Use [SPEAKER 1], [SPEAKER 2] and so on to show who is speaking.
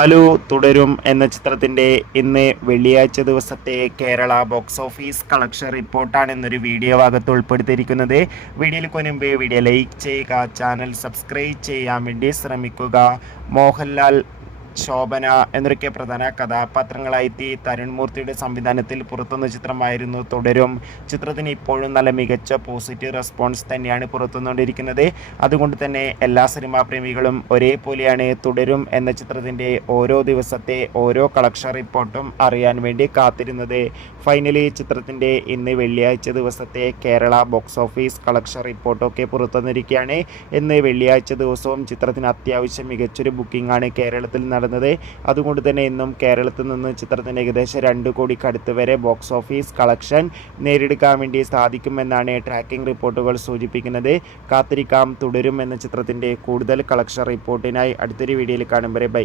[SPEAKER 1] Hello തുടരും എന്ന ചിത്രത്തിന്റെ ഇന്ന് വെള്ളിയാഴ്ച ദിവസത്തെ കേരള ബോക്സ് ഓഫീസ് കളക്ഷൻ റിപ്പോർട്ടാണ് എന്നൊരു വീഡിയോ ഭാഗത്ത് ഉൾപ്പെടുത്തിയിരിക്കുന്നത്. വീഡിയോയിൽ കൊനുമ്പ് വീഡിയോ ലൈക്ക് ചെയ്യുക ചാനൽ സബ്സ്ക്രൈബ് ചെയ്യാൻ വേണ്ടി ശ്രമിക്കുക. മോഹൻലാൽ ശോഭന എന്നൊക്കെ പ്രധാന കഥാപാത്രങ്ങളായെത്തി തരുൺമൂർത്തിയുടെ സംവിധാനത്തിൽ പുറത്തുനിന്ന് ചിത്രമായിരുന്നു തുടരും. ചിത്രത്തിന് ഇപ്പോഴും നല്ല മികച്ച പോസിറ്റീവ് റെസ്പോൺസ് തന്നെയാണ് പുറത്തുനിന്നുകൊണ്ടിരിക്കുന്നത്. അതുകൊണ്ട് തന്നെ എല്ലാ സിനിമാ പ്രേമികളും ഒരേപോലെയാണ് തുടരും എന്ന ചിത്രത്തിന്റെ ഓരോ ദിവസത്തെ ഓരോ കളക്ഷൻ റിപ്പോർട്ടും അറിയാൻ വേണ്ടി കാത്തിരുന്നത്. ഫൈനലി ചിത്രത്തിന്റെ ഇന്ന് വെള്ളിയാഴ്ച ദിവസത്തെ കേരള ബോക്സ് ഓഫീസ് കളക്ഷൻ റിപ്പോർട്ടൊക്കെ പുറത്തുവന്നിരിക്കുകയാണ്. ഇന്ന് വെള്ളിയാഴ്ച ദിവസവും ചിത്രത്തിന് അത്യാവശ്യം മികച്ചൊരു ബുക്കിംഗാണ് കേരളത്തിൽ നടന്നത് അതുകൊണ്ട് തന്നെ ഇന്നും കേരളത്തിൽ നിന്ന് ചിത്രത്തിന് ഏകദേശം രണ്ട് കോടി അടുത്ത് വരെ ബോക്സ് ഓഫീസ് കളക്ഷൻ നേരിടുക്കാൻ വേണ്ടി സാധിക്കുമെന്നാണ് ട്രാക്കിംഗ് റിപ്പോർട്ടുകൾ സൂചിപ്പിക്കുന്നത്. കാത്തിരിക്കാം തുടരും എന്ന ചിത്രത്തിന്റെ കൂടുതൽ കളക്ഷൻ റിപ്പോർട്ടിനായി അടുത്തൊരു വീഡിയോയിൽ കാണും വരെ. ബൈ